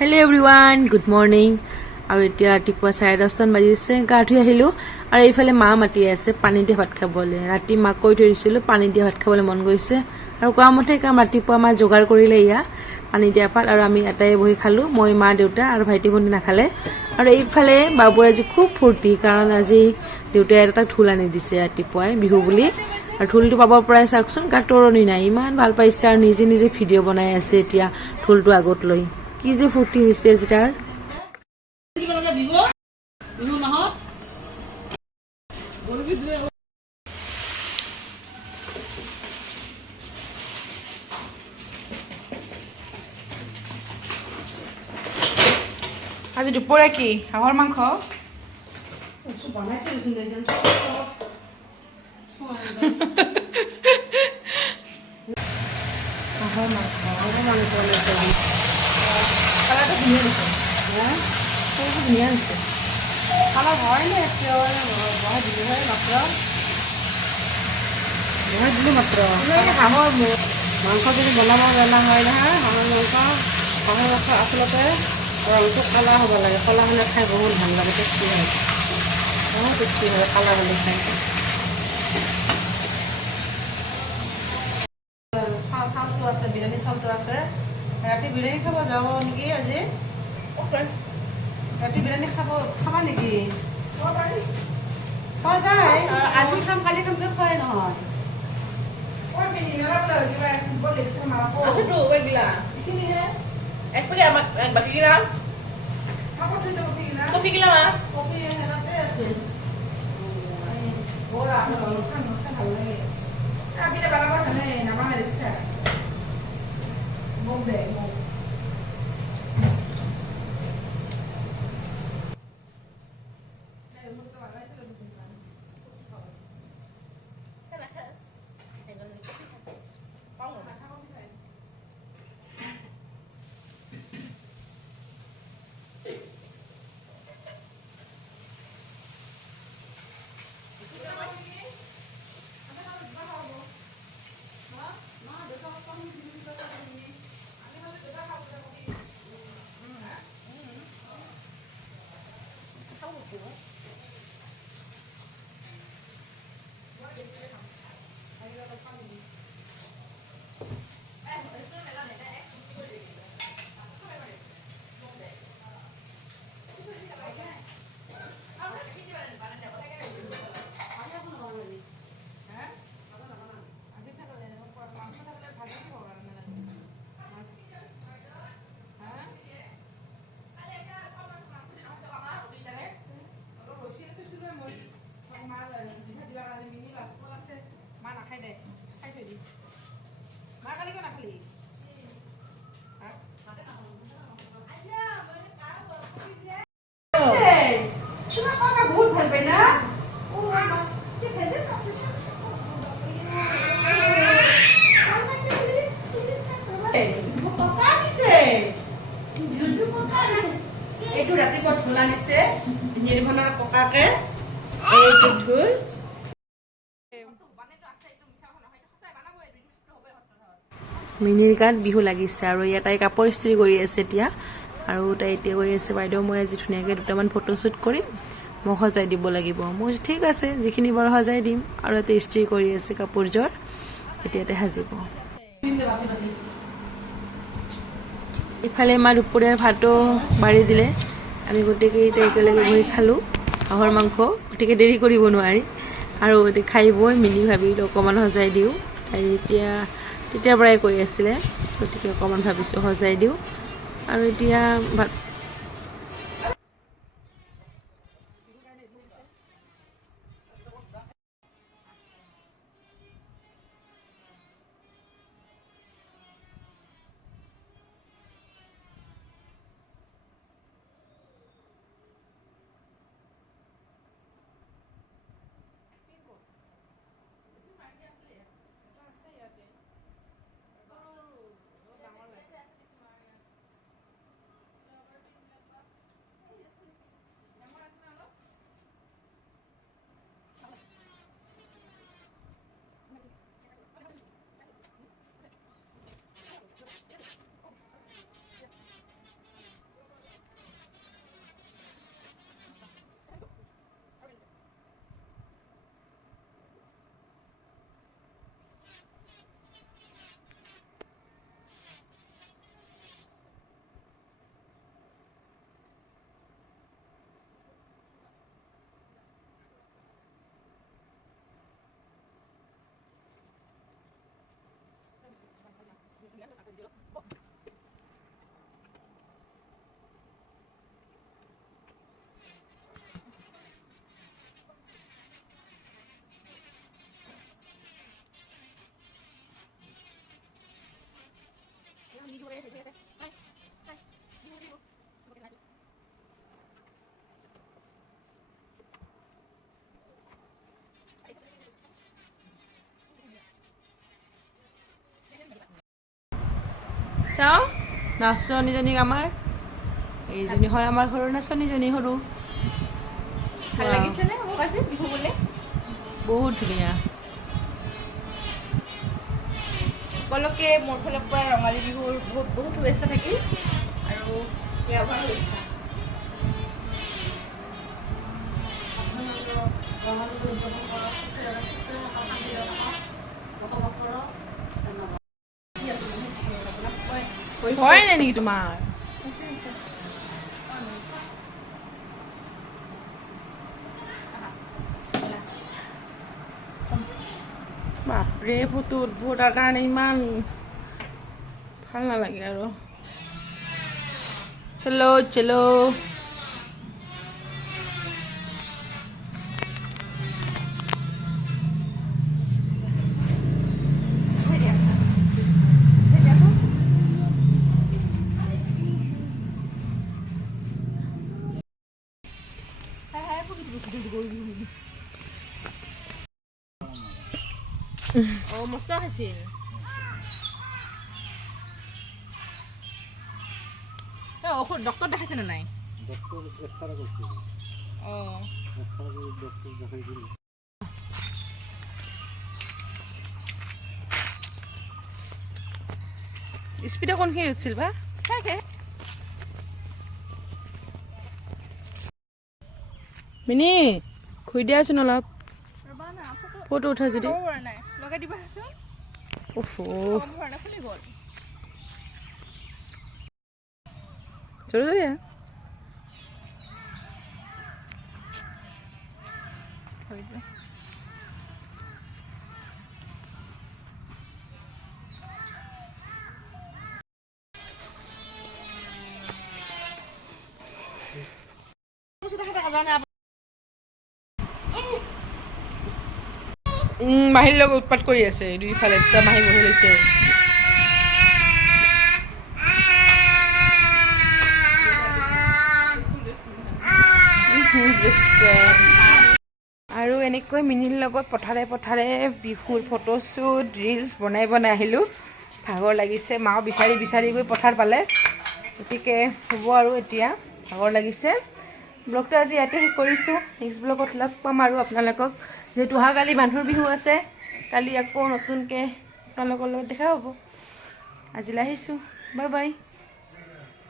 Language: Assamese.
Hello' everyone, good morning. আৰু এতিয়া ৰাতিপুৱা 10:30 বাজিছে। গা ধুই আহিলোঁ আৰু এইফালে মা মাতি আছে পানী দিয়া ভাত খাবলৈ। ৰাতি মাক কৈ থৈ দিছিলোঁ পানী দিয়া ভাত খাবলৈ মন গৈছে আৰু কোৱা মতে কাম ৰাতিপুৱা মা যোগাৰ কৰিলে ইয়া পানী দিয়া ভাত, আৰু আমি এটাই বহি খালোঁ, মই, মা, দেউতা আৰু ভাইটি ভণ্টি নাখালে। আৰু এইফালে বাবুৰ আজি খুব ফূৰ্তি, কাৰণ আজি দেউতাই এটা ঢোল আনি দিছে ৰাতিপুৱাই বিহু বুলি। আৰু ঢোলটো পাব পৰাই চাওকচোন, কাটৰণি নাই, ইমান ভাল পাইছে আৰু নিজে নিজে ভিডিঅ' বনাই আছে এতিয়া ঢোলটো আগত লৈ। কি যে ফূৰ্তি হৈছে আজি তাৰ। আজি দুপৰীয়া কি? হাঁহৰ মাংস কালাৰটো ধুনীয়া দিছে, ধুনীয়া হৈছে। কালাৰ হয় নে বহাই দিলোঁ হয় মাত্ৰ, বহাই দিলোঁ মাত্ৰ। হাঁহৰ মাংস যদি বনাব জানা হয় নহয়, হাঁহৰ মাংস আচলতে ৰংটো কালা হ'ব লাগে, কলা হ'লে খাই বহুত ভাল লাগে, টেষ্টি হয়, বহুত টেষ্টি হয় কালা হ'লে খাই। চাউলটো আছে, বিৰিয়ানী চাউলটো আছে। ৰাতি বিৰিয়ানী খাব যাব নেকি আজি? ৰাতি বিৰিয়ানী খাবা নেকি? খোৱা যায়, আজি খাম কালি খামকে খোৱাই নহয়। এইটো ৰাতিপুৱা ঢোল আনিছে নিৰ্ভনাৰ ককাকে, এইটো ঢোল। মিনিৰ গাত বিহু লাগিছে আৰু ইয়াত তাই কাপোৰ ইস্ত্ৰি কৰি আছে এতিয়া। আৰু তাই এতিয়া কৈ আছে, বাইদেউ মই আজি ধুনীয়াকৈ দুটামান ফটোশ্বুট কৰিম, মোক সজাই দিব লাগিব। মই ঠিক আছে, যিখিনি বাৰু সজাই দিম। আৰু ইয়াতে ইস্ত্ৰি কৰি আছে কাপোৰযোৰ, এতিয়াতে সাজিব। ইফালে মা দুপৰীয়াৰ ভাতো বাঢ়ি দিলে, আমি গোটেইকেইটা একেলগে বহি খালোঁ হাঁহৰ মাংস, গতিকে দেৰি কৰিব নোৱাৰি। আৰু খাই বৈ মিলি ভাবিলোঁ অকণমান সজাই দিওঁ, তাই তেতিয়াৰ পৰাই কৈ আছিলে, গতিকে অকণমান ভাবিছোঁ সজাই দিওঁ। আৰু এতিয়া ভাত চাওঁ নাচনীজনীক আমাৰ এইজনী হয় আমাৰ ঘৰৰ নাচনীজনী সৰু ভাল লাগিছেনে মোক আজি বিহু বোলে বহুত ধুনীয়া সকলোকে মোৰ ফালৰ পৰা ৰঙালী বিহুৰ বহুত বহুত শুভেচ্ছা থাকিল আৰু দেওবাৰ শুভেচ্ছা হয় নাই নেকি তোমাৰ বাপৰে ফটো উঠোৱাৰ কাৰণে ইমান ভাল নালাগে আৰু চলো চলো মস্ত খাইছিল ঔষধ ডক্টৰ দেখাইছে নে নাই স্পীডে কোনখিনি উঠিছিল বা মিনি খুই দিয়াচোন অলপ ফটো উঠা যদি লগাই দিবা জৰুৰী মাহীৰ লগত উৎপাত কৰি আছে দুইফালে দুটা মাহী বহি লৈছে আৰু এনেকৈ মিনিৰ লগত পথাৰে পথাৰে বিহুৰ ফটোশ্বুট ৰিলছ বনাই বনাই আহিলোঁ ভাগৰ লাগিছে মাও বিচাৰি বিচাৰি গৈ পথাৰ পালে গতিকে হ'ব আৰু এতিয়া ভাগৰ লাগিছে ব্লগটো আজি ইয়াতে শেষ কৰিছোঁ নেক্সট ব্লগত লগ পাম আৰু আপোনালোকক যিহেতু অহাকালি মানুহৰ বিহু আছে কালি আকৌ নতুনকৈ আপোনালোকৰ লগত দেখা হ'ব আজিলৈ আহিছোঁ বাই বাই